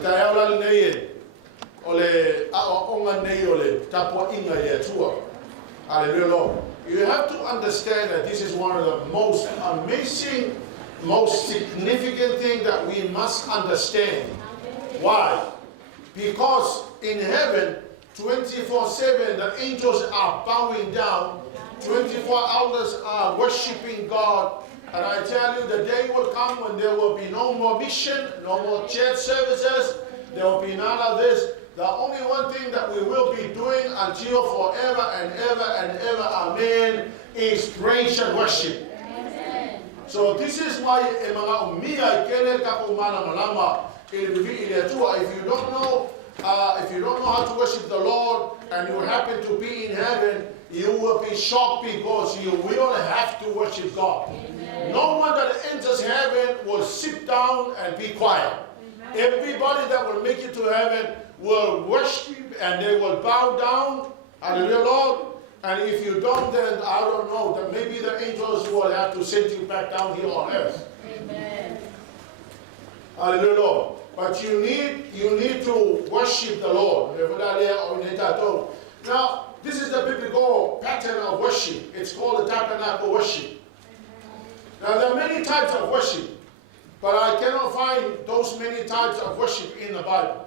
Tayaula lenei ole onga nei ole tapua inga ye tua. Hallelujah. You have to understand that this is one of the most amazing, most significant thing that we must understand. Why? Because in heaven, 24/7, the angels are bowing down. 24 elders are worshiping God. And I tell you, the day will come when there will be no more mission, no more church services. There will be none of this. The only one thing that we will be doing until forever and ever and ever, amen, is praise and worship. Amen. So this is why if you don't know how to worship the Lord and you happen to be in heaven, you will be shocked because you will have to worship God. Amen. No one that enters heaven will sit down and be quiet. Amen. Everybody that will make it to heaven will worship and they will bow down. Hallelujah, Lord. And if you don't, then I don't know, that maybe the angels will have to send you back down here on earth. Amen. Hallelujah, Lord. But you need to worship the Lord. Now, this is the biblical pattern of worship. It's called the tabernacle worship. Now, there are many types of worship, but I cannot find those many types of worship in the Bible.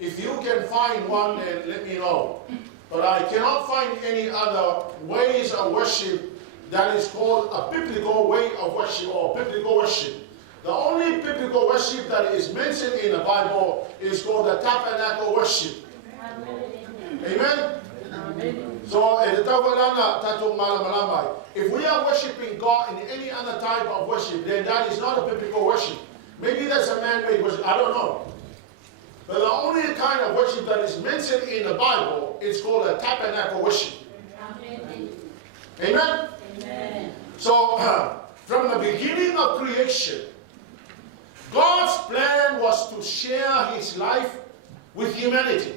If you can find one, then let me know. But I cannot find any other ways of worship that is called a biblical way of worship or biblical worship. The only biblical worship that is mentioned in the Bible is called the tabernacle worship. Amen? So, if we are worshiping God in any other type of worship, then that is not a biblical worship. Maybe that's a man-made worship. I don't know. But the only kind of worship that is mentioned in the Bible is called a tabernacle worship. Amen? Amen. So, from the beginning of creation, God's plan was to share His life with humanity.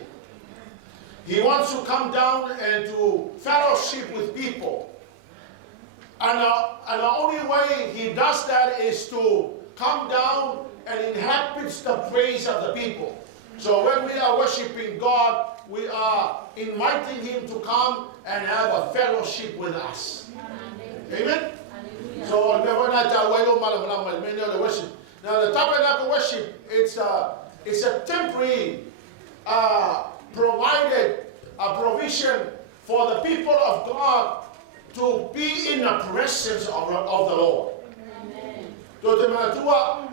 He wants to come down and to fellowship with people. And the only way He does that is to come down and inhabit the praise of the people. So when we are worshiping God, we are inviting Him to come and have a fellowship with us. Amen? So now the tabernacle worship, it's a temporary provided a provision for the people of God to be in the presence of the Lord. Amen.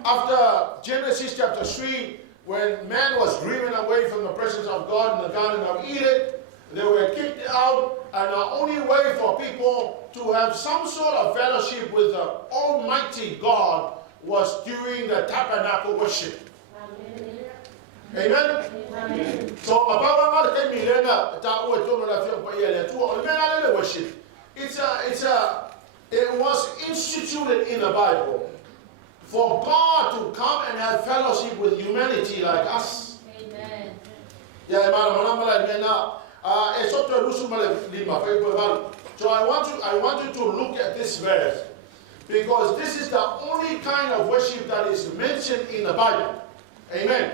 After Genesis chapter 3, when man was driven away from the presence of God in the Garden of Eden, they were kicked out, and the only way for people to have some sort of fellowship with the Almighty God was during the tabernacle worship. Amen? Amen. So, worship. It was instituted in the Bible for God to come and have fellowship with humanity like us. Amen. So I want you to look at this verse, because this is the only kind of worship that is mentioned in the Bible. Amen.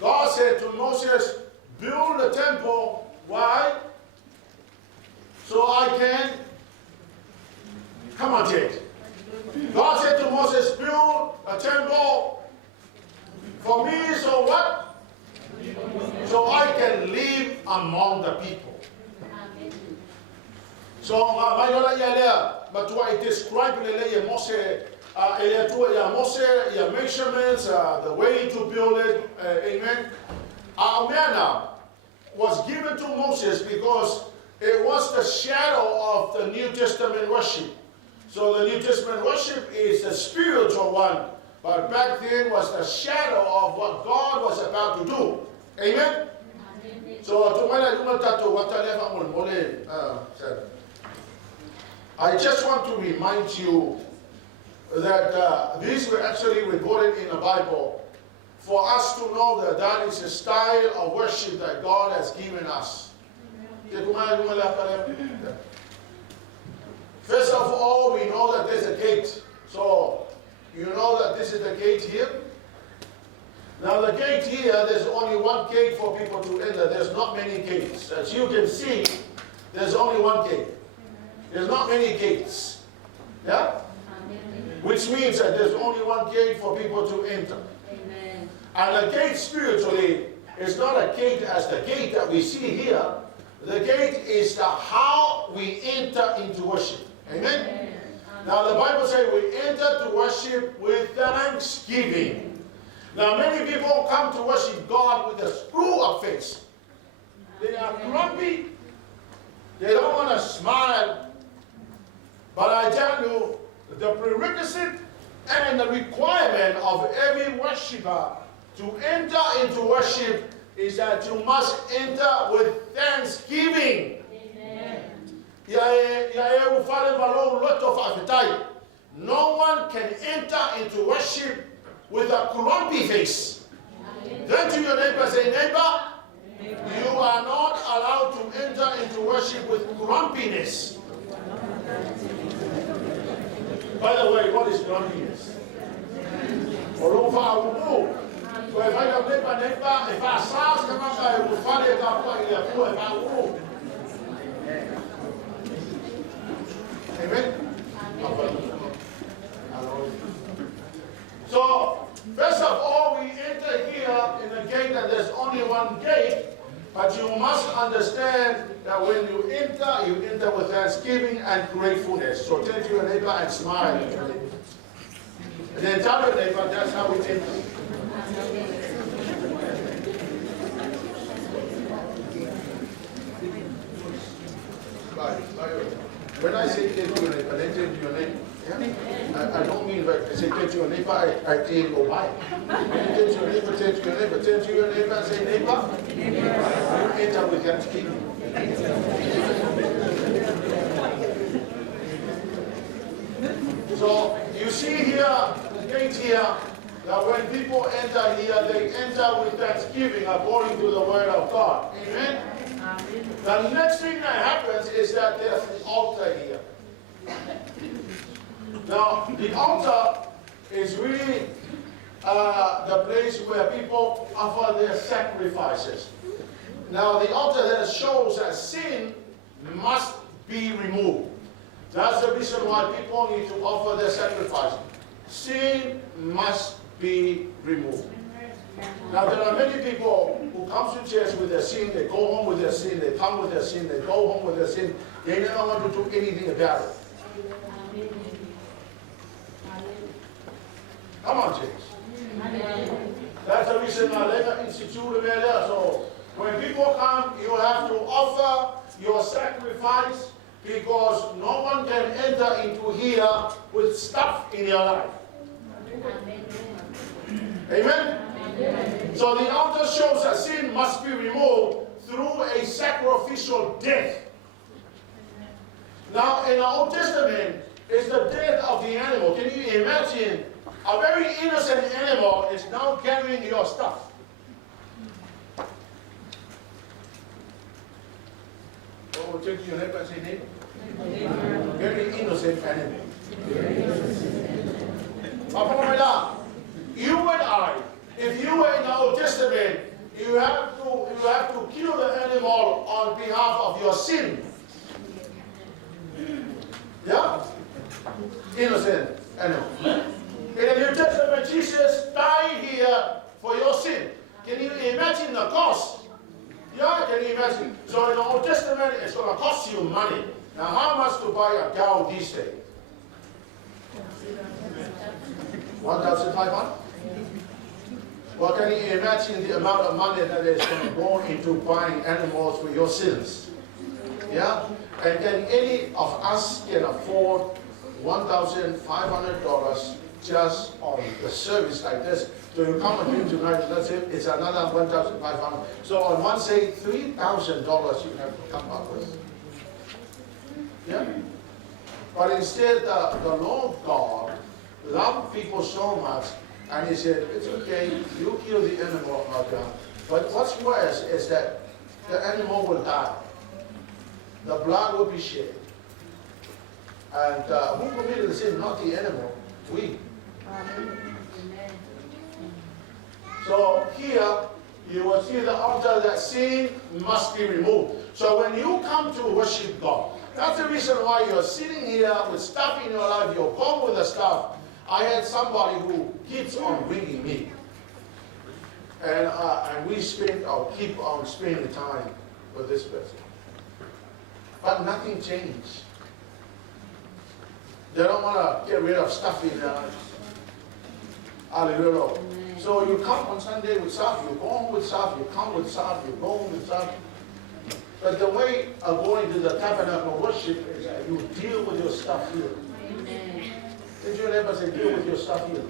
God said to Moses, build the temple. Why? So I can come on, Jake. God said to Moses, build a temple for me, so what? So I can live among the people. So, it describes your measurements, the way to build it. Amen. Our manna was given to Moses because it was the shadow of the New Testament worship. So the New Testament worship is the spiritual one, but back then was the shadow of what God was about to do. Amen. So I just want to remind you that these were actually recorded in the Bible for us to know that that is a style of worship that God has given us. First of all, we know that there's a gate. So, you know that this is the gate here. Now the gate here, there's only one gate for people to enter. There's not many gates. As you can see, there's only one gate. There's not many gates. Yeah? Which means that there's only one gate for people to enter. Amen. And the gate spiritually is not a gate as the gate that we see here. The gate is the how we enter into worship. Amen? Amen. Now the Bible says we enter to worship with thanksgiving. Now many people come to worship God with a screw-up face. They are grumpy. They don't want to smile. But I tell you, the prerequisite and the requirement of every worshiper to enter into worship is that you must enter with thanksgiving. No one can enter into worship with a grumpy face. Then to your neighbor say, neighbor, you are not allowed to enter into worship with grumpiness. By the way, what is grumpiness? Amen? So, first of all, we enter here in a gate that there's only one gate, but you must understand that when you enter with thanksgiving and gratefulness. So turn to your neighbor and smile. And then tell your neighbor, that's how we enter. When I say turn to your neighbor, then turn to your neighbor. Yeah? I don't mean that I say turn to your neighbor, I say go by. When you turn to your neighbor, turn to your neighbor. Turn to your neighbor and say, neighbor, you enter with thanksgiving. So you see here, the gate here, that when people enter here, they enter with thanksgiving according to the word of God. Amen? The next thing that happens is that there's an altar here. Now, the altar is really the place where people offer their sacrifices. Now, the altar that shows that sin must be removed. That's the reason why people need to offer their sacrifice. Sin must be removed. Now, there are many people who come to church with their sin, they go home with their sin, they come with their sin, they go home with their sin. They never want to do anything about it. Come on, church. That's the reason Lavea instituted there. So, when people come, you have to offer your sacrifice because no one can enter into here with stuff in your life. Amen? Amen? So the altar shows that sin must be removed through a sacrificial death. Now, in the Old Testament, it's the death of the animal. Can you imagine? A very innocent animal is now carrying your stuff. Oh, take your neighbor and say neighbor. Very innocent animal. You and I, if you were in the Old Testament, you have to kill the animal on behalf of your sin. Yeah? Innocent animal. In the New Testament, Jesus died here for your sin. Can you imagine the cost? Yeah, can you imagine? So in the Old Testament, it's going to cost you money. Now, how much to buy a cow these days? 1,500? Well, can you imagine the amount of money that is going to go into buying animals for your sins? Yeah? And then any of us can afford $1,500 just on the service like this. So you come and drink tonight, that's it, it's another $1,500. So on one say $3,000 you have to come up with. Yeah? But instead the Lord God loved people so much And he said, it's okay, you kill the animal, but what's worse is that the animal will die. The blood will be shed. And who committed the sin? Not the animal, we. So here, you will see the altar that sin must be removed. So when you come to worship God, that's the reason why you're sitting here with stuff in your life, you're born with the stuff. I had somebody who keeps on ringing me. And we keep on spending time with this person. But nothing changed. They don't want to get rid of stuff in their lives. Hallelujah. So you come on Sunday with stuff, you go home with stuff, you come with stuff, you go home with stuff. But the way of going to the tabernacle worship is that you deal with your stuff here. Did you ever say deal with your stuff here?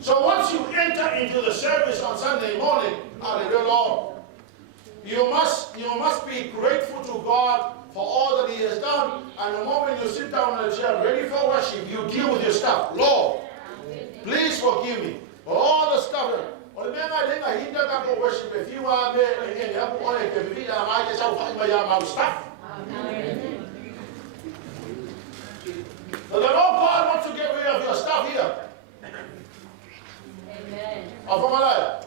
So once you enter into the service on Sunday morning, hallelujah, you must be grateful to God for all that He has done. And the moment you sit down in the chair ready for worship, you deal with your stuff. Lord, please forgive me for all the stuff. Worship if you are stuff. The Lord God wants to get rid of your stuff here. Amen.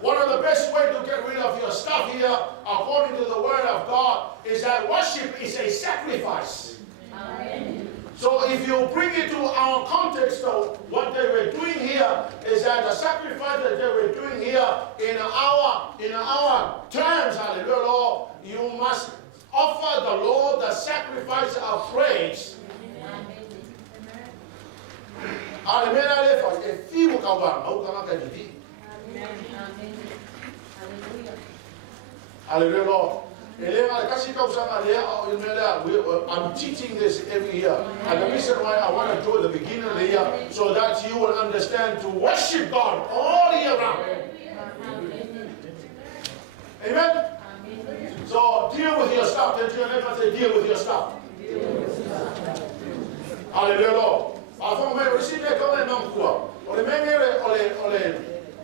One of the best ways to get rid of your stuff here, according to the Word of God, is that worship is a sacrifice. Amen. So if you bring it to our context of what they were doing here, is that the sacrifice that they were doing here in our terms, hallelujah, Lord, you must offer the Lord the sacrifice of praise. Hallelujah, Lord. I'm teaching this every year. And the reason why I want to do it at the beginning of the year, so that you will understand to worship God all year round. Amen? So deal with your stuff. Did you never say deal with your stuff? Hallelujah, Lord.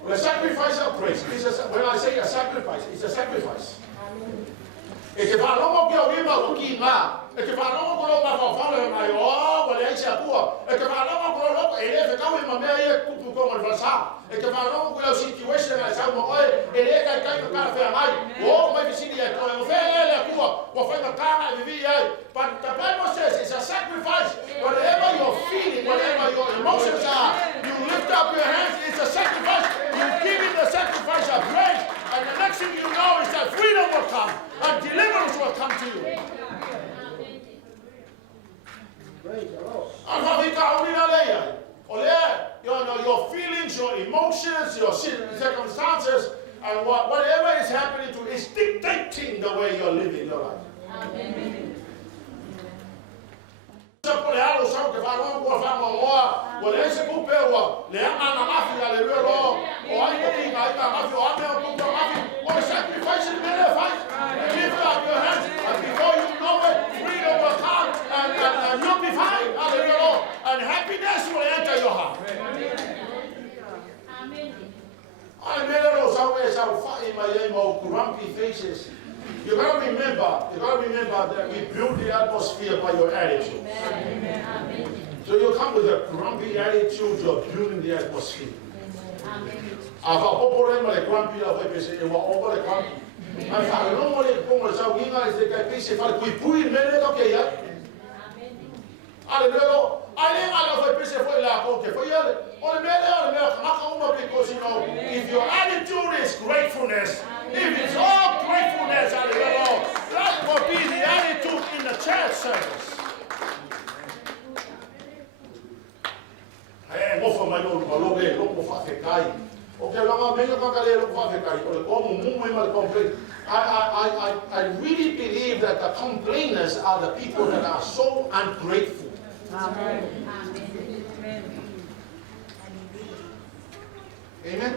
The sacrifice of praise. When I say a sacrifice, it's a sacrifice. E che fa l'uomo che arriva con chi ma, e che fa l'uomo quello ma fa fare mai oh, vuole essere pure, e che fa l'uomo quello e lei fa come ma è tutto come il sa, e che fa l'uomo quello situation e sa ma e lei che cai per fare mai, oh ma vicini è come fa lei pure, può fare una cara di via, but the Bible says it's a sacrifice. Whatever you're feeling, whatever your emotions are, you lift up your hands, it's a sacrifice. You give it the sacrifice of praise. And the next thing you know is that freedom will come and deliverance will come to you. Your feelings, your emotions, your circumstances, and whatever is happening to you is dictating the way you're living your life. Amen. Lift up your hands, and before you know it, freedom will come, and you'll be fine. Hallelujah. And happiness will enter your heart. Grumpy faces. You gotta remember that we build the atmosphere by your attitude. Amen. So you come with a grumpy attitude, you're building the atmosphere. Because if your attitude is gratefulness, if it's all gratefulness, that will be the attitude in the church service. I really believe that the complainers are the people that are so ungrateful. Amen. Amen?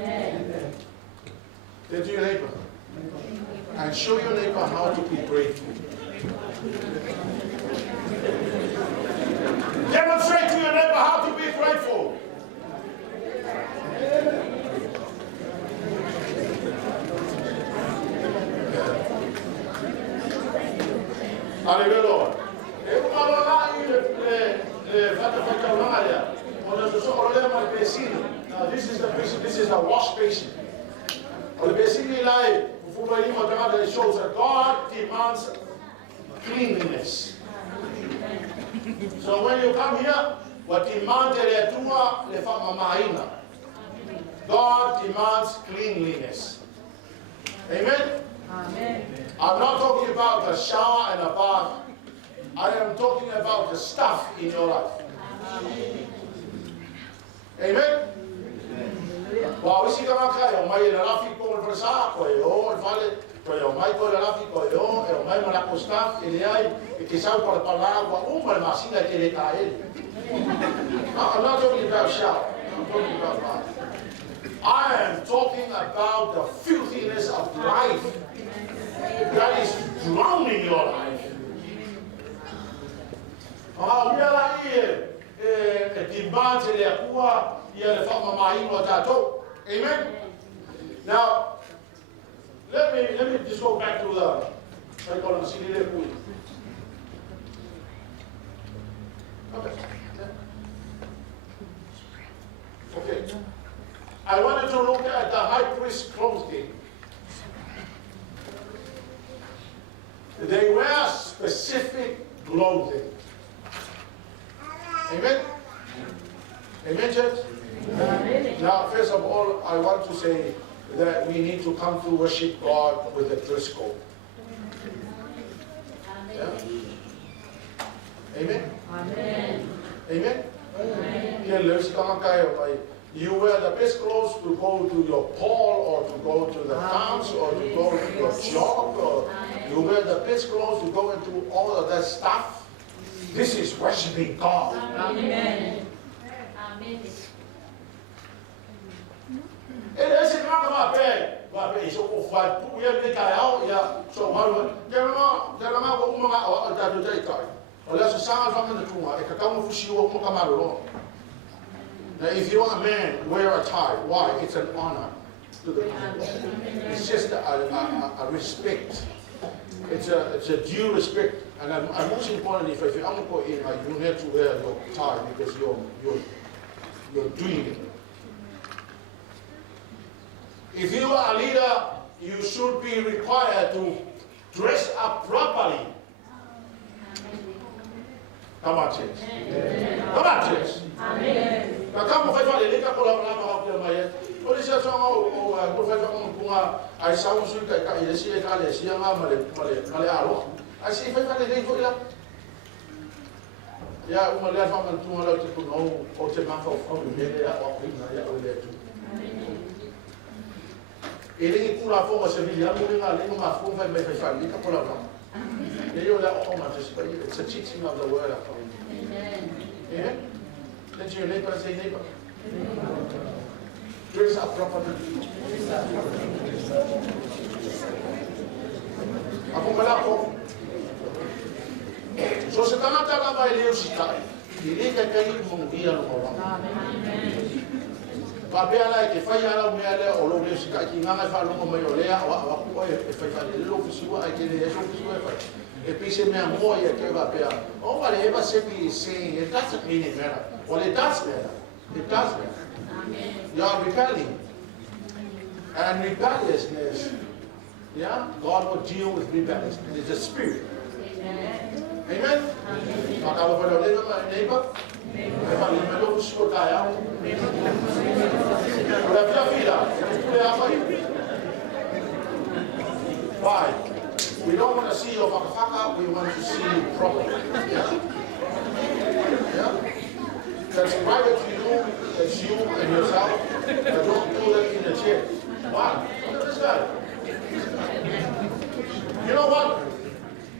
Amen. Tell your neighbor. And show your neighbor how to be grateful. Demonstrate to your neighbor how to be be grateful. Hallelujah, Lord. Now this is a wash basin. Basically, like it shows that God demands cleanliness. So when you come here, God demands cleanliness. Amen? Amen. I'm not talking about the shower and a bath. I am talking about the stuff in your life. Amen? Wow, isi ka maka e mai la lafi ko o presa ko e o vale ko e mai ko la lafi ko e o mai mala ko staff e ai e que sau para parar wa uma masina que ele tá ele. I'm not talking about shower. I'm talking about bath. I am talking about the filthiness of life that is drowning your life. Amen. Now, let me just go back to the okay. I wanted to look at the high priest's clothing. They wear specific clothing. Amen? Amen, church? Amen. Now, first of all, I want to say that we need to come to worship God with a dress code. Yeah? Amen? Amen. Amen? Amen. You wear the best clothes to go to your poll or to go to the dance or to go to your job, or you wear the best clothes to go and do all of that stuff. This is worshiping God. Amen. Amen. Now, if you're a man, wear a tie. Why? It's an honor to the people. It's just a respect. It's a due respect. And most importantly, if you're uncle in, you need to wear your tie because you're doing it. If you are a leader, you should be required to dress up properly. Come on, church. Come on, church. Amen. Now, come on, it's a teaching of the word of God. Amen. Let your neighbor say neighbor. Dress up properly. Ako malako. So sa tangata na ba iliyo si tayo? Hindi ka kayo mong iyan mo lang. Papela que falla la umele o lo que se cae en la fallo como yo lea o a e falla lo que se va a que eso que se va e pise me amo e que va a o vale va se be saying it doesn't mean it matter. Well, it does matter. It does matter. Amen. You are rebelling. And rebelliousness, yeah, God will deal with rebellion. It's a spirit. Amen. Amen. Maka lo pada leva neighbor. Why? We don't want to see your fakafaka, we want to see you properly. Yeah? Yeah? That's private to you, that's you and yourself, but don't do that in the chair. Why? Look at this guy. You know what?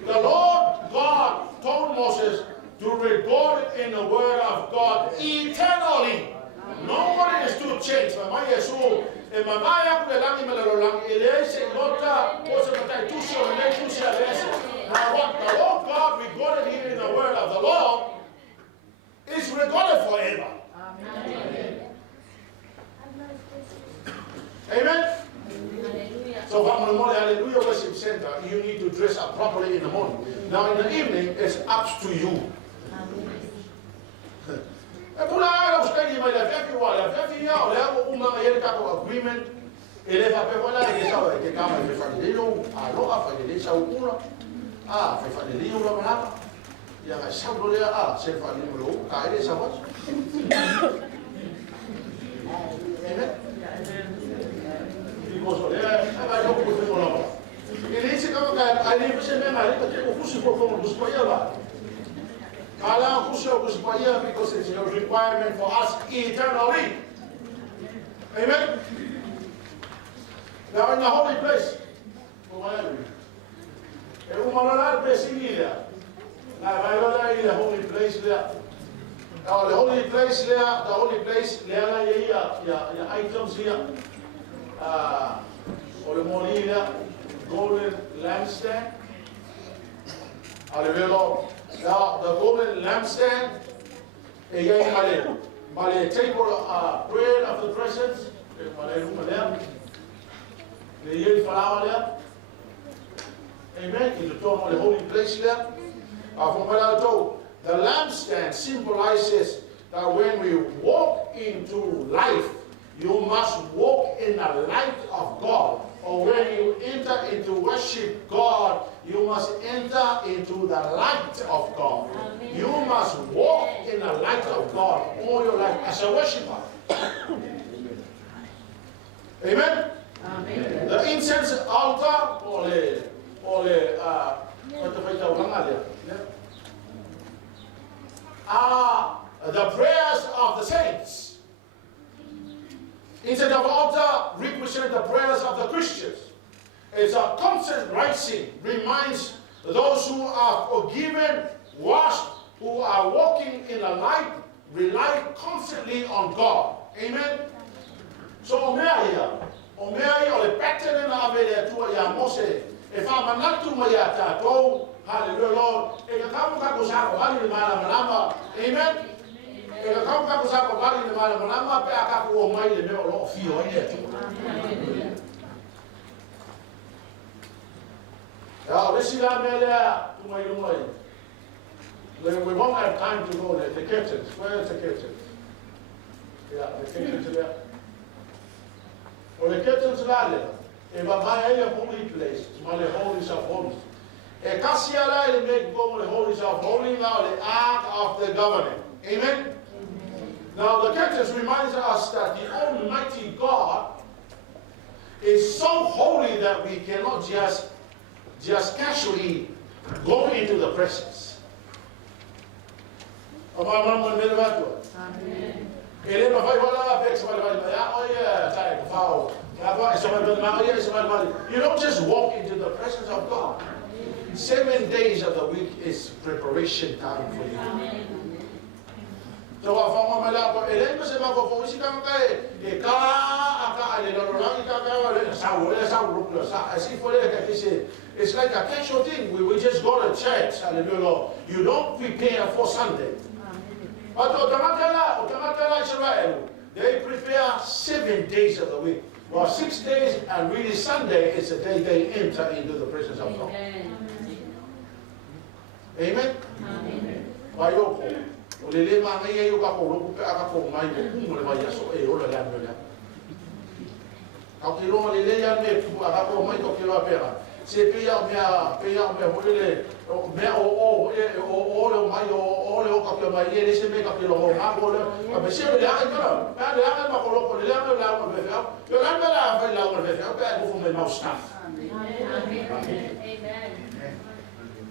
The Lord God told Moses to record it in the Word of God eternally. Nobody is to change. Mama Yesu, e mama ya kubelangi melalolangi elese nota kose matai tusi o ne tusi elese. Now what the Lord God recorded here in the Word of the Lord is recorded forever. So hallelujah worship center, you need to dress up properly in the morning. Now in the evening, it's up to you. Agreement. Ele vai pegar lá e sabe que cama de família, a loja família saúde, família o lá, e a saúde lá, se família o cai de saúde. Amen. Because olha, vai jogar com o lá. Ele disse que aí você mesmo aí que o curso for como os paias lá. Kala o curso os paias because it's a requirement for us eternally. Amen. Now in the holy place, the holy place there. Now the holy place there, the items here, or the money there, golden lampstand. Hallelujah. Now the golden lampstand, a table prayer of the presence, amen. In the top of the holy place there. The lampstand symbolizes that when we walk into life, you must walk in the light of God. Or when you enter into worship God, you must enter into the light of God. Amen. You must walk in the light of God all your life as a worshiper. Amen. Amen. The incense altar are the prayers of the saints. Instead of altar represent the prayers of the Christians. It's a constant rising, reminds those who are forgiven, washed, who are walking in the light, rely constantly on God. Amen. So Omea ole pattern na avele tua ya Mose e fa manatu ma ya tatou hallelujah Lord e ka kamu ka kusako bali mala malama amen e ka kamu ka kusako bali mala malama pe aka ku o mai le me o lo fio ile tu ya resila mele tu mai lumai we won't have time to go there. The curtains, where is the curtains? Yeah, the curtains are there. Or the curtains are there. E vai a holy place, my holies of holies. E kasia lá ele make go the holies of holy now the ark of the covenant. Amen. Now the curtains reminds us that the Almighty God is so holy that we cannot just casually go into the presence. Amen. You don't just walk into the presence of God. 7 days of the week is preparation time for you. So it's like a casual thing. We just go to church. Hallelujah. You don't prepare for Sunday. But Israel, they prepare 7 days of the week. Well, 6 days, and really Sunday is the day they enter into the presence of God. Amen. Amen.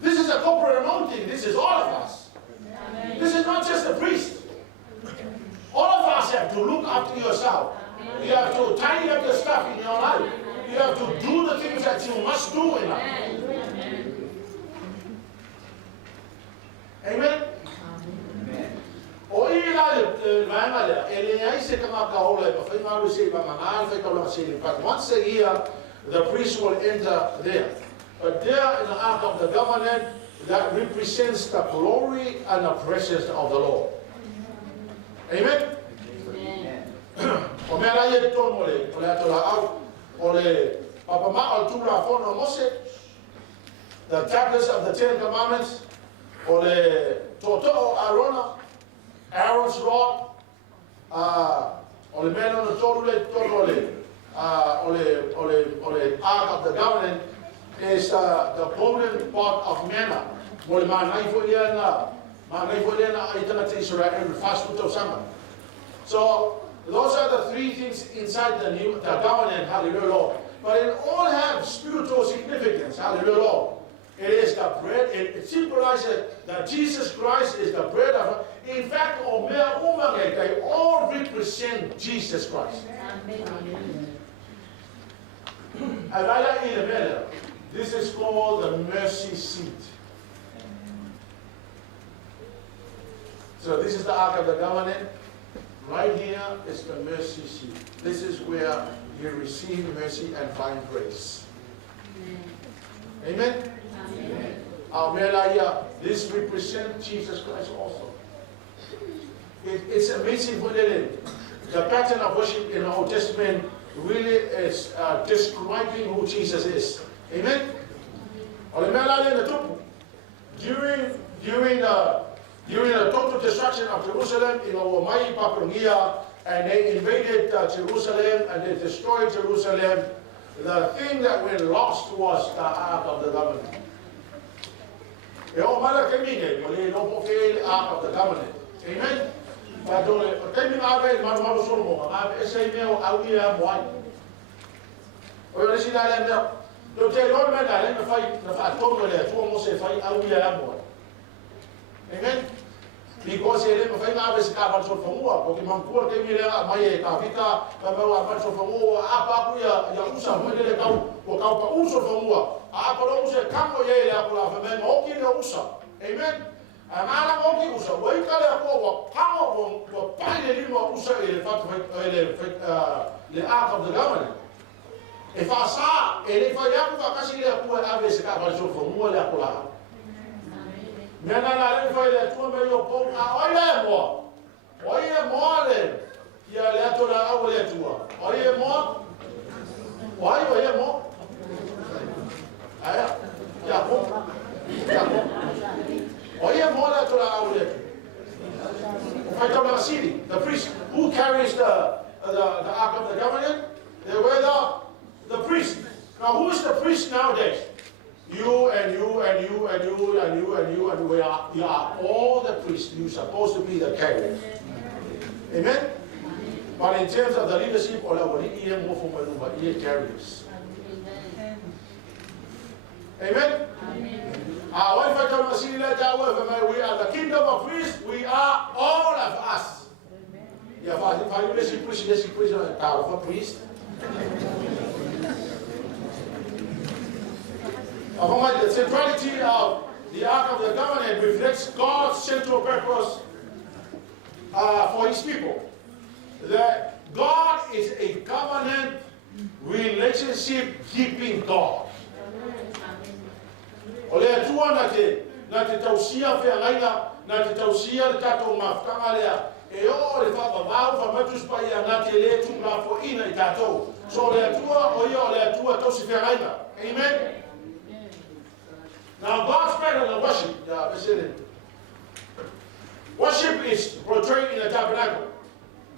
This is a corporate anointing. This is all of us. Amen. This is not just the priest. All of us have to look after yourself. You have to tidy up the stuff in your life. You have to do the things that you must do in life. Amen. But once a year, the priest will enter there. But there in the Ark of the Covenant, that represents the glory and the presence of the Lord. Amen. the tablets of the Ten Commandments, or the Toto Arona, Aaron's rod, or the man on the or the Ark of the Covenant is the golden pot of manna. So those are the three things inside the covenant, hallelujah, Lord. But it all have spiritual significance, hallelujah, Lord. It is the bread, it symbolizes that Jesus Christ is the bread of, in fact, they all represent Jesus Christ. This is called the mercy seat. So this is the Ark of the Covenant. Right here is the mercy seat. This is where you receive mercy and find grace. Amen? Amen. This represents Jesus Christ also. It's amazing for the pattern of worship in the Old Testament really is describing who Jesus is. Amen? During the total destruction of Jerusalem, and they invaded Jerusalem and they destroyed Jerusalem, the thing that went lost was the Ark of the Covenant. The Ark of the Covenant. Amen? But amen? Because ele me fai na vez ka so famua, porque mantua ke mi le mai ka fika, ka ba so famua, apa ku ya usa mo le ka o ka pa uso famua. Apa lo usa kamo ye le apa la fa mo ki le usa. Amen? Amala mo ki usa, wai ka le ko wa kamo wo pa le limo usa ele fa le Ark of the Covenant. E fa sa, ele fa ya ku ka si le ku a vez ka so famua le apa la. Nana le foi le tua me yo pon a oile mo. Oile mo le. Ia le to la au le tua. Oile mo. Oile mo. Aya. Ya po. Ya po. Oile mo le to la au le. City, the priest who carries the Ark of the Covenant, they were the priest. Now who is the priest nowadays? You and you and you and you and you and you and we are all the priests. You're supposed to be the carriers. Amen? But in terms of the leadership, we are carriers. Amen? We are the kingdom of priests. We are all of us. Priest. The centrality of the Ark of the Covenant reflects God's central purpose for His people. That God is a covenant relationship keeping God. Oleh Tuhan nanti tausia fealaina nanti tausia tato mafkanga lea e o le fa ba fa matus pa ia nanti le tu la fo ina i tato so le tua o yo le tua tausi fealaina. Amen. Now God's pattern of worship, worship is portrayed in the tabernacle.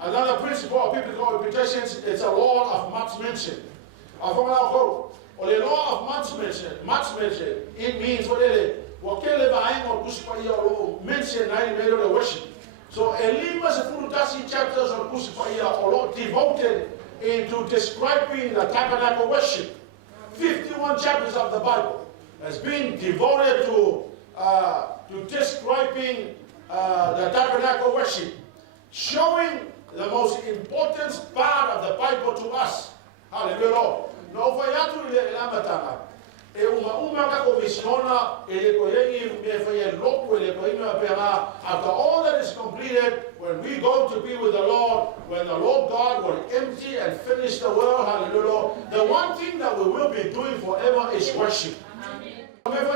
Another principle of biblical interpretations is a law of much mention. Or the law of much mention, it means mention the worship. So Elima's Furutasi chapters of Kusipaya are devoted into describing the tabernacle worship. 51 chapters of the Bible has been devoted to describing the tabernacle worship, showing the most important part of the Bible to us. Hallelujah. No fayatu le lamatanga. E uma ka komisiona ele koyengi me faye loko ele koyenga pera. After all that is completed, when we go to be with the Lord, when the Lord God will empty and finish the world, hallelujah, the one thing that we will be doing forever is worship. Now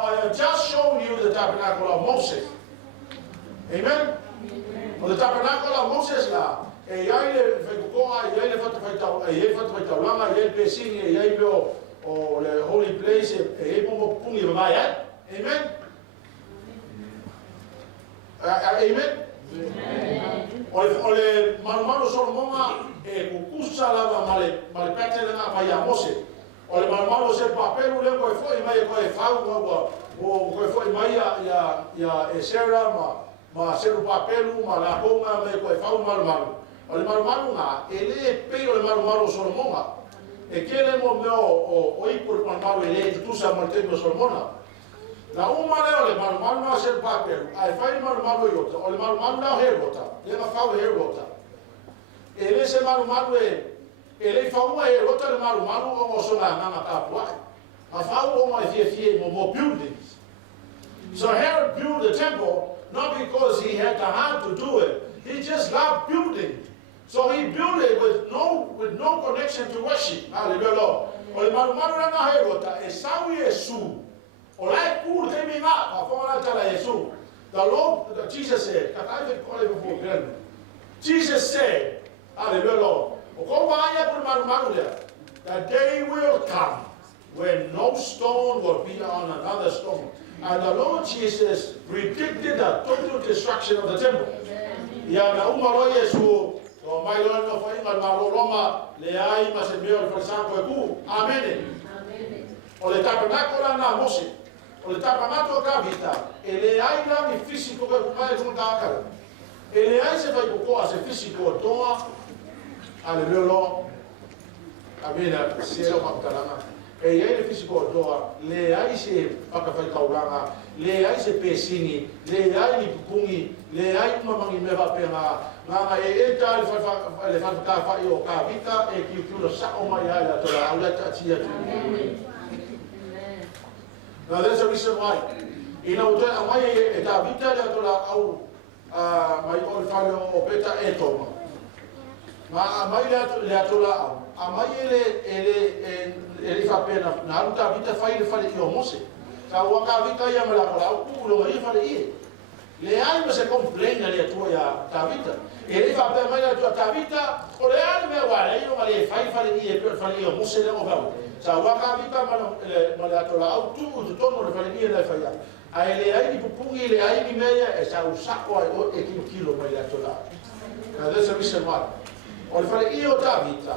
I have just shown you the tabernacle of Moses. Amen? O le tabernacle of Moses la, e iai le whaikukoa, e iai le whatawaitaulanga, e iai le pesini, e iai le o le holy place, e iai pomo pungi mamai ai. Amen? Amen? O le manumano Solomonga, e kukusa lava ma le petelenga mai a Mose. O le manumano se papelu le koe foi mai koe whau o koe foi mai ia e Sarah ma seru papelu ma la ponga mai koe whau manumano. O le manumano ngā, e le pei o le manumano Solomonga. E kele mo meo o ipu le manumano e le tusa ma le temo Solomona. Na uma leo le manumano na seru papelu, ai whai manumano i ota, o le manumano na he rota, le ma whau he rota. E le se manumano e le whaua e rota le manumano o sona nganga kapuai. Ma whau o mai fie mo buildings. So Herod built the temple not because he had the heart to do it. He just loved building. So he built it with no connection to worship. Hallelujah. O le manumano na he rota e sau Yesu. O lai kūr te mi ngā, pa whonga tala Yesu. The Lord, Jesus said, Jesus said, hallelujah, Lord, o ko wāia pura maru lea, the day will come when no stone will be on another stone. And the Lord Jesus predicted the total destruction of the temple. Ia na umaro Yesu, o mai loa no whainga maro Roma, le ai ma se meo for example e ku. Amen. O le tabernacle na Mose. O le tabernacle ka vita, e le ai la mi fisico ka kumai kung kakara. E le ai se vai kukoa se fisico toa, aleluia lo, amena, se lo makalanga. E ai le fisico toa, le ai se pakawhai kauranga, le ai se pesini, le ai ni pukungi, le ai kumamangi mewa penga, nganga e eta le whakawhai o ka vita, e kiukiura sa o mai ai la tola, au la tatia tu. Now there's a reason why. Ina utoe amai e ta vita le atola au mai o le whale o peta e toma. Ma amai le atola au. Amai ele whapena na aru ta vita whai le whale i o Mose. Ka ua ka vita ia me la kola au kulo i whale i. Le ai ma se complaina le atua ia ta vita. E le whapena mai le atua ta vita, o le ai me wale i o ma le whale i e whale i o Mose le o vau. Sa waka vita ma le atola au tu tono le whalingia le whaia. Ai le ai ni pupungi le ai ni mea e sa usako ai o e kilo mai le atola. Now there's a reason why. O le whalingia o ta vita,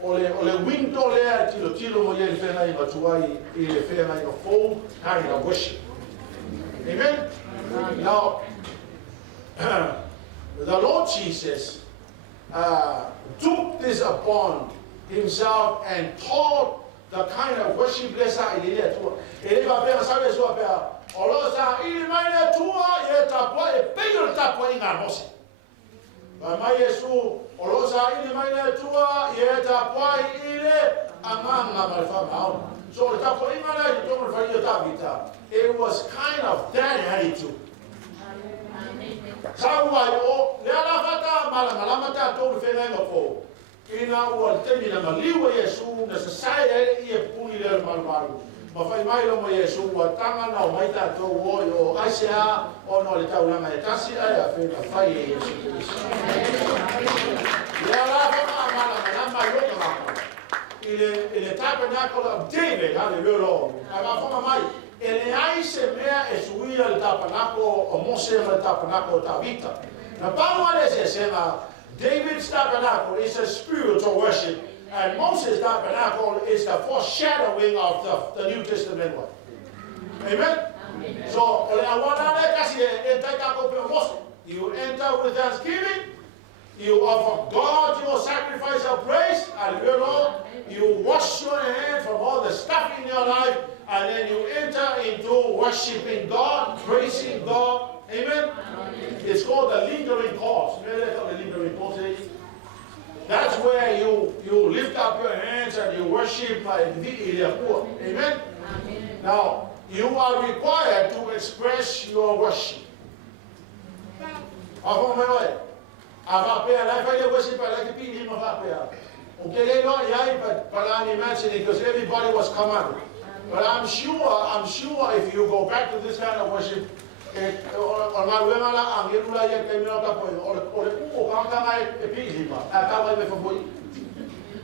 o le window lea tilo mo ye le whena i matuai i le whena i o full kind of worship. Amen? Now, the Lord Jesus took this upon himself and taught the kind of worship lesa ile tua. Ele va pega sabe sua pega. Olosa ile mai le tua e tapua e pega tapua inga Mose. Va mai Yesu olosa ile mai le tua e tapua ile amanga malfa mau. So the tapua inga le tomo faria tabita. It was kind of that attitude. Sawa yo le ala fata mala mata to fenga ngofo. Ina ua temi na maliwa Yesu na sasai ele ia puni le maru. Ma fai mai lo mo Yesu ua tanga na o mai tatou oi o aisea o no le taulanga e tasi ai a whena fai e Yesu Christ. Lea la whaka amana manama i roka mako. I le tabernacle of David, hallelujah Lord. Ai whaka mai, e le ai se mea e suia le tabernacle o Mose ma le tabernacle o Tavita. Na pāua le se sema, David's tabernacle is a spiritual worship, and Moses' tabernacle is the foreshadowing of the New Testament one. Amen? So, you enter with thanksgiving, you offer God your sacrifice of praise, you wash your hands from all the stuff in your life, and then you enter into worshiping God, praising God. Amen? It's called the lingering pause. That's where you lift up your hands and you worship. Amen? Now, you are required to express your worship. Because everybody was commanded. But I'm sure if you go back to this kind of worship,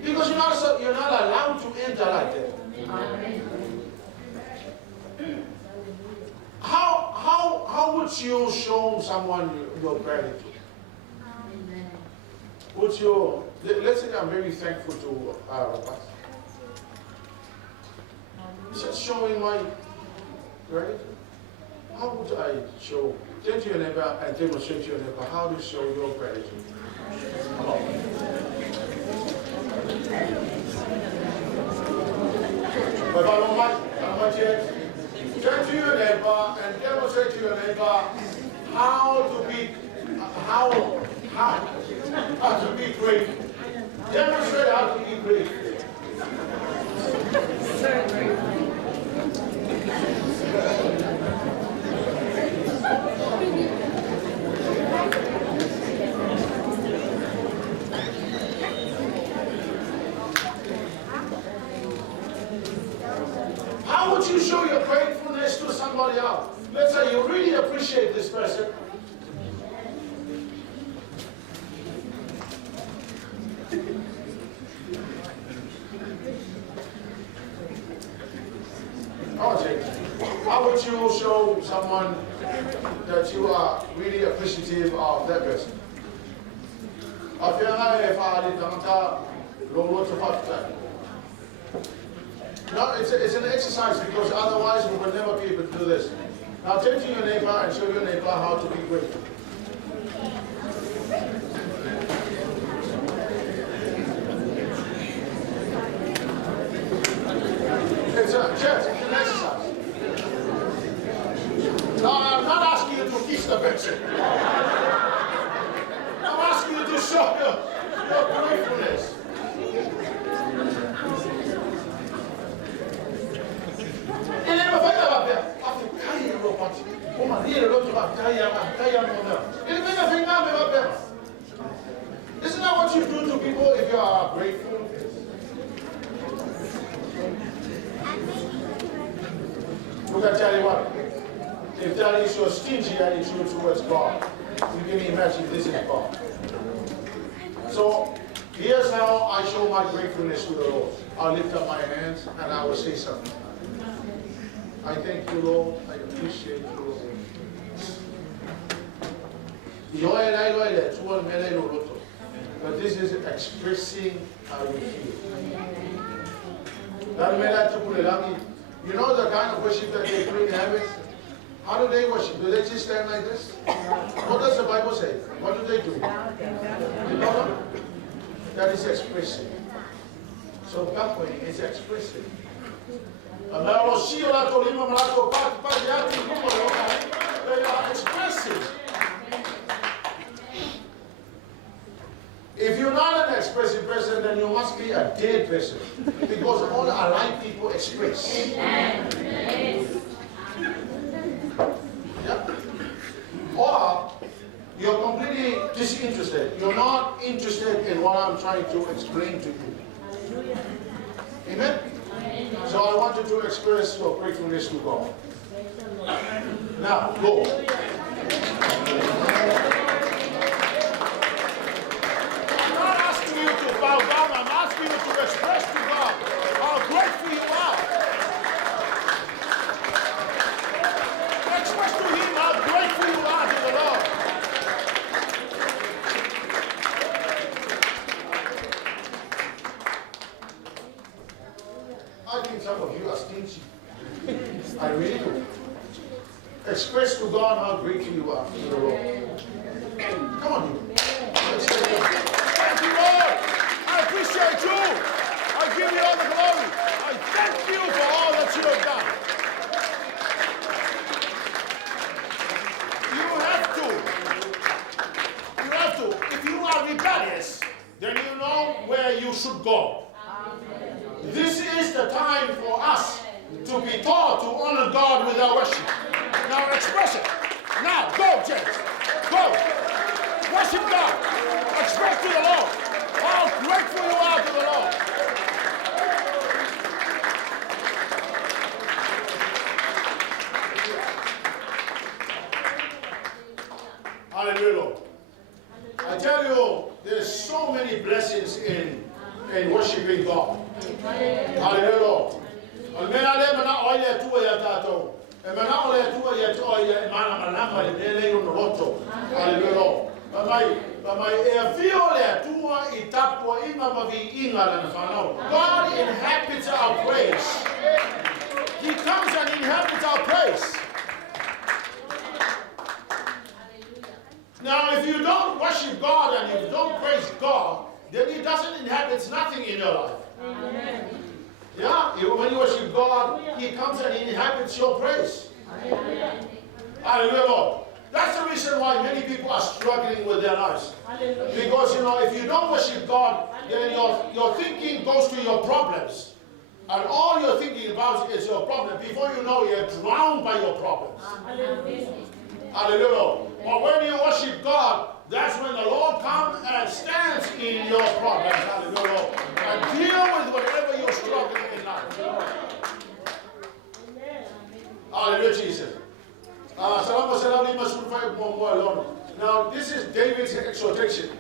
Because you're not allowed to enter like that. How would you show someone your gratitude? Would you, let's say I'm very thankful to just showing my gratitude. How would I show? Turn to your neighbor and demonstrate to your neighbor how to show your gratitude. Come on. But I don't mind yet. Turn to your neighbor and demonstrate to your neighbor how to be grateful. Demonstrate how to be grateful. How would you show your gratefulness to somebody else? Let's say you really appreciate this person. How would you show someone that you are really appreciative of that person? No, it's an exercise because otherwise we will never be able to do this. Now turn to your neighbor and show your neighbor how to be grateful. It's an exercise. No, I'm not asking you to kiss the person. I'm asking you to show your gratefulness. Isn't that what you do to people if you are grateful? Look, I tell you what, if that is your stingy attitude towards God, you can imagine this is God. So here's how I show my gratefulness to the Lord. I'll lift up my hands and I will say something. I thank you, Lord. I appreciate you, Lord. But this is expressing how you feel. You know the kind of worship that they do in heaven? How do they worship? Do they just stand like this? What does the Bible say? What do they do? You know? That is expressive. So that way is expressive. They are expressive. If you're not an expressive person, then you must be a dead person. Because all alive people express. Yeah? Or you're completely disinterested. You're not interested in what I'm trying to explain to you. Amen? So I want you to express your gratefulness to God. Now, go. Bow down, I'm asking you to express to God how grateful you are. Express to Him how grateful you are to the Lord. I think some of you are stingy. I really do. Express to God how grateful you are to the Lord. Come on, you. Thank you, Lord. I appreciate you. I give you all the glory. I thank you for all that you have done. You have to. If you are rebellious, then you know where you should go. This is the time for us to be taught to honor God with our worship. Now express it. Now, go, James. Go. Worship God. Express to the Lord how grateful you are to the Lord. Hallelujah. I tell you, there's so many blessings in worshiping God. Hallelujah. God inhabits our praise. He comes and inhabits our praise. Now, if you don't worship God and if you don't praise God, then He doesn't inhabit nothing in your life. Amen. Yeah, when you worship God, He comes and He inhabits your praise. Amen. Hallelujah, Lord. That's the reason why many people are struggling with their lives. Hallelujah. Because, if you don't worship God, then your thinking goes to your problems. And all you're thinking about is your problem. Before you know, you're drowned by your problems. Hallelujah. Hallelujah. But when you worship God, that's when the Lord comes and stands in your problems. Hallelujah. And deal with whatever you're struggling in life. Hallelujah, Jesus. Now, this is David's exhortation.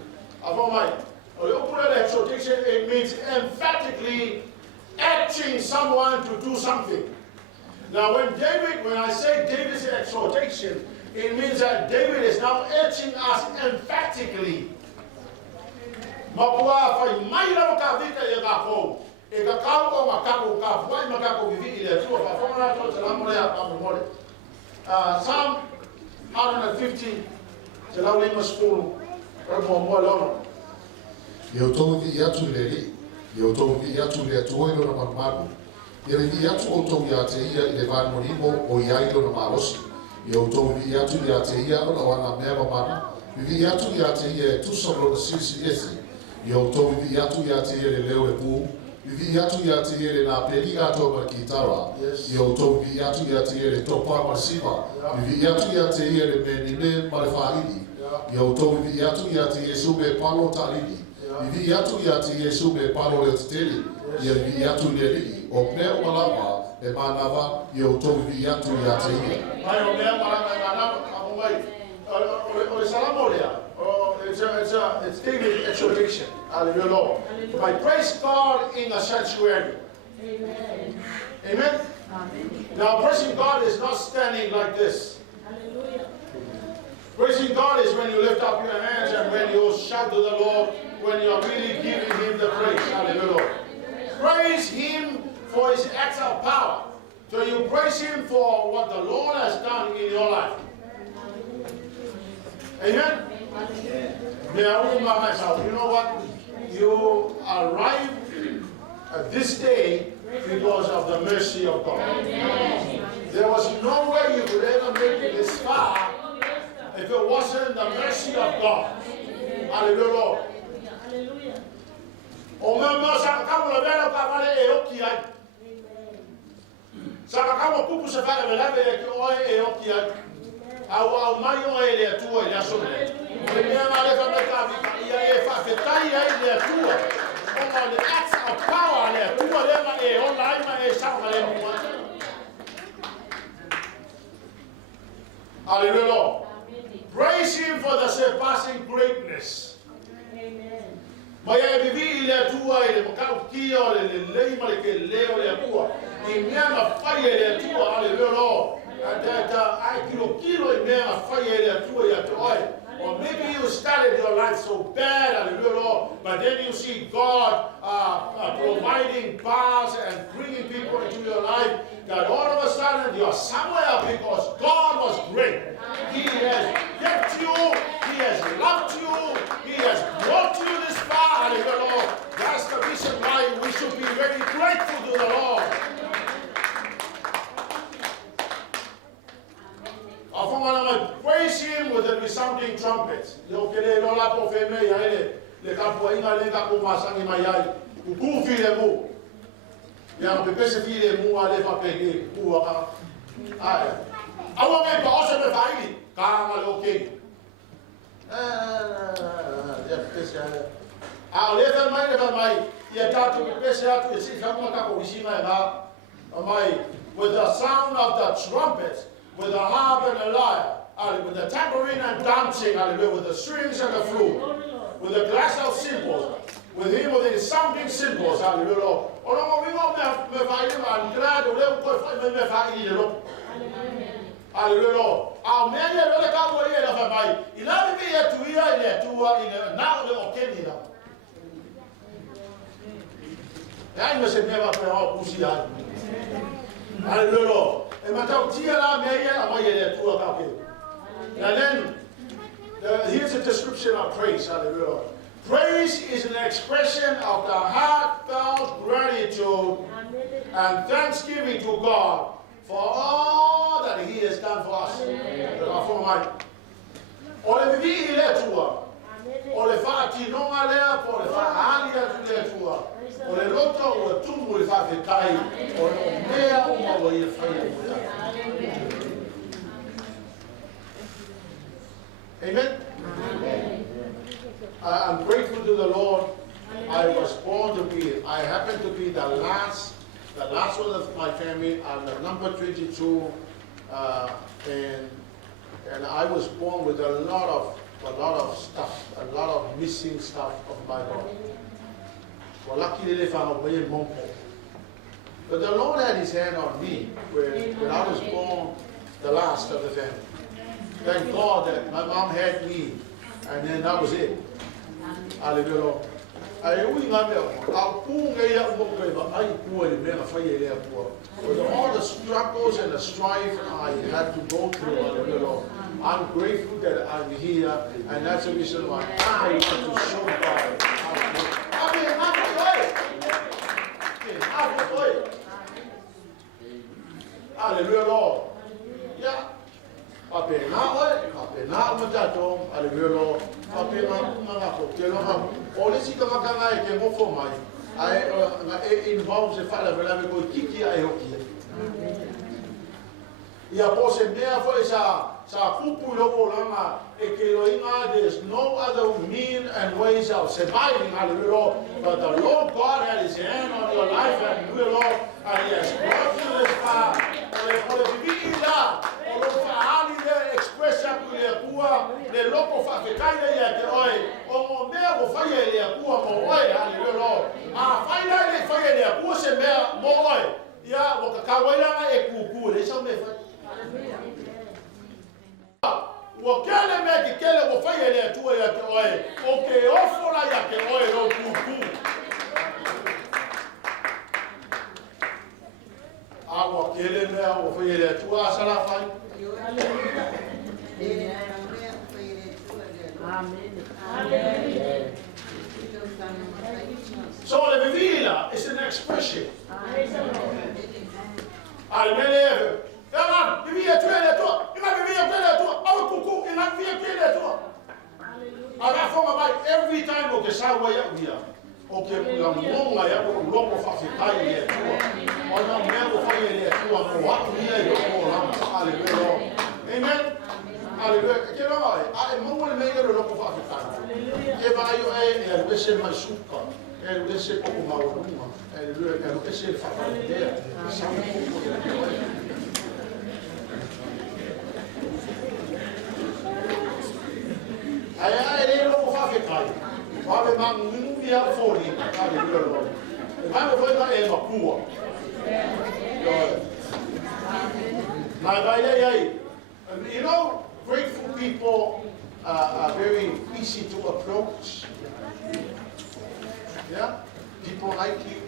Exhortation, it means emphatically urging someone to do something. Now, when I say David's exhortation, it means that David is now urging us emphatically. Psalm 150, Lavea school, Eu estou aqui e eu estou aqui e atuando na mano. Ele me atuou e ateia e levar morimo o iailo na marosi. Eu estou aqui e ateia na wana meva mana. Vivi e ateia tu sobre o sisi esse. Eu estou aqui e ateia leu e pu. Vivi e ateia na peli atoba kitara. Eu estou aqui e ateia topa masiva. Vivi e ateia menine marfaili. Eu estou aqui e ateia sube palo talili. Vivi atu Yesu me palo le teli, ye vivi atu le li, o pneu malama, e manava, ye uto vivi atu yate. Mai o pneu malama, amu mai, o SALAMO lea, it's David's exhortation, hallelujah, Lord. By praise God in the sanctuary. Amen. Amen? Amen. Now praising God is not standing like this. Hallelujah. Praising God is when you lift up your hands and when you shout to the Lord, when you are really giving Him the praise. Hallelujah. Praise Him for His acts of power. So you praise Him for what the Lord has done in your life. Amen? May I open by myself. You know what? You arrived at this day because of the mercy of God. There was no way you could ever make it this far if it wasn't the mercy of God. Hallelujah, Lord. Hallelujah. Omema sakamo lebelo kamale eokia. Sakamo kupu sefaka belave ke oe eokia. Au mayo ele tua ele asome. Omema le fameka vika ia e fa fetai ele tua. Oma the acts of power ele tua lema e online ma e sakama le mo. Hallelujah, Lord. Praise Him for the surpassing greatness. Amen. Maya vivi ile tua ile makao kio ile leima ile keleo ile tua. Imema fire ile tua hallelujah Lord. I kilo imema fire ile tua ya toi. Or maybe you started your life so bad, hallelujah Lord, but then you see God providing paths and bringing people into your life, that all of a sudden you are somewhere because God was great. He has kept you, He has loved you, He has brought you this far, hallelujah Lord. That's the reason why we should be very grateful to the Lord. Praise Him with a resounding trumpet. With the sound of the trumpet, with a harp and a lyre, with the tambourine and dancing, hallelujah, with the strings and the flute, with the glass of cymbals, with him with his sounding cymbals, hallelujah. Hallelujah. Our man, you really can't go here for my. You love me here to here, to now the Okeni. I must have never put out Pussy. Hallelujah. And my dog, Tia, Maya, I'm here to about him. And then here's a description of praise. Hallelujah. Praise is an expression of the heartfelt gratitude and thanksgiving to God for all that He has done for us. Ole vivi ile tua. Ole fati nonga lea, ole fahali ya tua. Ole loto o tumu le fa kai. Ole mea o ma ia fai. Amen. I'm grateful to the Lord. I was born to be. I happen to be the last one of my family. I'm the number 22, and I was born with a lot of stuff, a lot of missing stuff of my body. But the Lord had His hand on me when I was born, the last of the family. Thank God that my mom had me, and then that was it. Hallelujah. With all the struggles and the strife I had to go through, I'm grateful that I'm here, and that's the reason why I want to show God. Hallelujah, Lord. Yeah. It involves the fact that we kiki ai hoki. Ia pose mea foi sa kupu loko langa e ke loinga. There's no other mean and ways of surviving, hallelujah. But the Lord God had His hand on your life, hallelujah, Lord, and He has brought you this far. Ole vivi ila, ole fahali le expressa kulia kua le loko fa fekaile ya te oi. O mea go faia le kua mo oi, hallelujah, Lord. A faia le faia le kua se mea mo oi. Ia o kakawaila e kuku le sa me fa. Wakele me kele wo faia le tua ya te oi. O ke ofora ya te oi ro kuku. Awa kele me o faia le tua sala fai. Amen. So the vivila is an expression. Amen. Ela vivia tuele tu, ela vivia tuele tu, au kuku, ela vivia tuele tu. Aga fonga mai every time o ke sawa ya via. O ke la monga ya ko lopo fa fikai le tu. O na me o fa ile tu mo wa via yo ko la. Hallelujah. Amen. Hallelujah. Ke no mai, a mo le me lo lopo fa fikai. E va yo e wese mai suka. E wese ko ma o numa. Hallelujah. E wese fa idea. Sa ko ai lo fa che fai. Vabbè, ma non via fuori, ma poi da è pua. You know, grateful people are very easy to approach. Yeah, people like you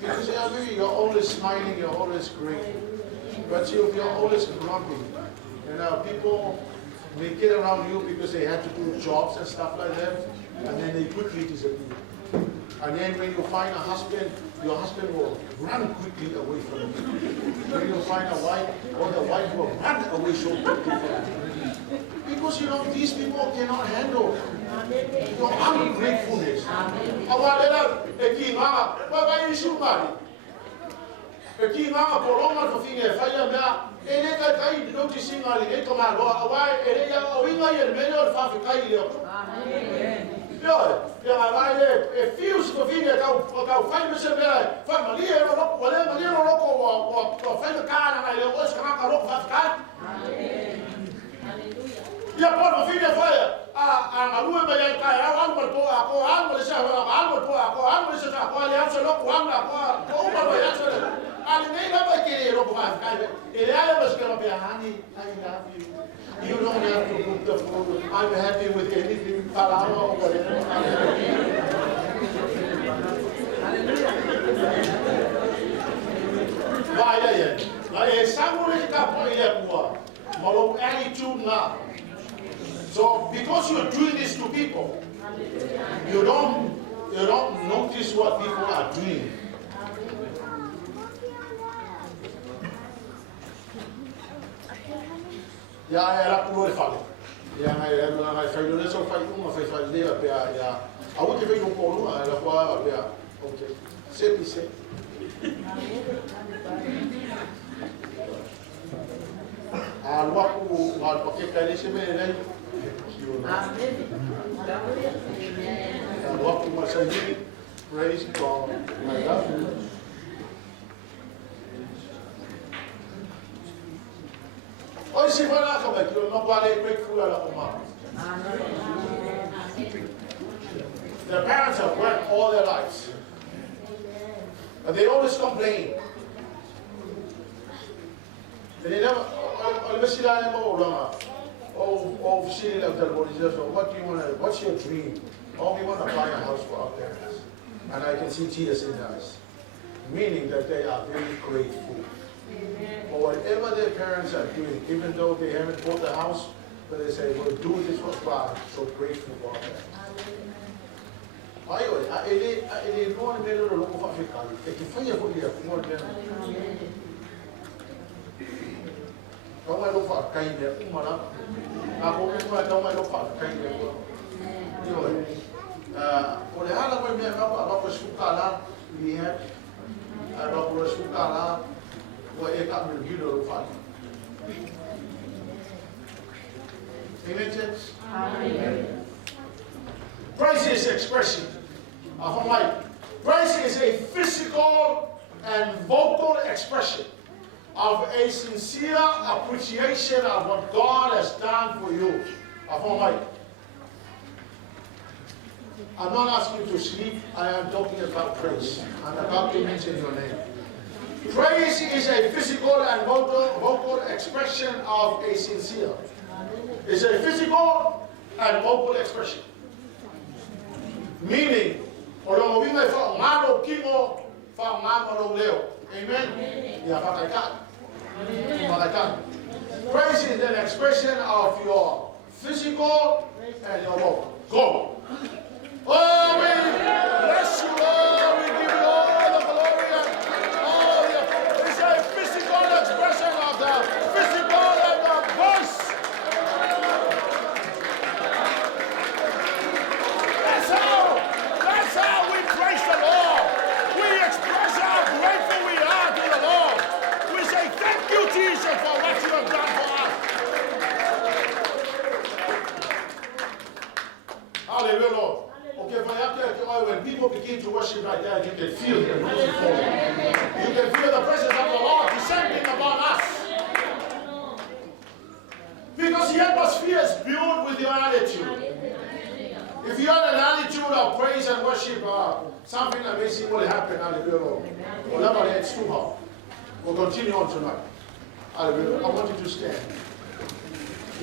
because you're always smiling, you're always grateful, but you're always grumpy. People. They get around you because they had to do jobs and stuff like that, and then they quickly disappear. And then when you find a husband, your husband will run quickly away from you. When you find a wife, or the wife will run away so quickly from you. Because these people cannot handle your ungratefulness. Aqui mama poloma to finge falla mea ele ka kai noticing ali e toma roa awai ele ya oinga ye melhor fa ficar ele. Amen. e fius ko fine ka fai me se bela fai malia no loko wale malia no loko wa fai ka na mai lo os ka loko fa ka ya por fine fai a malu me ya ka ya wan por a ko an mo se an mo ko an mo se ka ko ya se loko wan ko ma ya se ali nei la vai che loko fa ka e le ale bas que no be honey I love you. You don't have to cook the food. I'm happy with anything. SALAMO or whatever. So because you're doing this to people, you don't notice what people are doing. Ya era puro de falo. Ya era na fai no so fai uma fai lea pe ya. A o te vei no polo a la qua pe. Okay. Sempre se. A luaku al porque cai se me nei. Amen. A luaku ma sai ni praise God. My God. Hoy si van a comer, no vale grateful la comer. Their parents have worked all their lives, but they always complain. They never. What do you want to? What's your dream? Oh, we want to buy a house for our parents, and I can see tears in their eyes, meaning that they are very grateful. For whatever their parents are doing, even though they haven't bought the house, but they say, we'll do this for God, so grateful for our parents. Ele não é melhor do que ficar. É que foi a colher, como é mesmo. Não é louco, cai mesmo, uma lá. A boca não é louco, cai mesmo. Olha, ela vai me dar para o sucar lá, vier, para o sucar lá. Amen, church? Amen. Praise is expression of life. Praise is a physical and vocal expression of a sincere appreciation of what God has done for you. Of life. I'm not asking you to sleep. I am talking about praise. I'm about to mention your name. Praise is a physical and vocal expression of a sincere. It's a physical and vocal expression. Meaning, amen? Praise is an expression of your physical and your vocal. Go. Oh, we bless you, Lord. We give you all the glory and it's a physical expression of the physical and the voice. That's how we praise the Lord. We express how grateful we are to the Lord. We say, thank you, Jesus, for what you have done for us. Hallelujah, Lord. Okay, when people begin to worship like that, you can feel the anointing falling. You can feel the presence of the Lord descending upon us. Because the atmosphere is built with your attitude. If you have an attitude of praise and worship, something amazing will happen. Hallelujah, Lord. Whatever, it's too hard. We'll continue on tonight. Hallelujah. I want you to stand.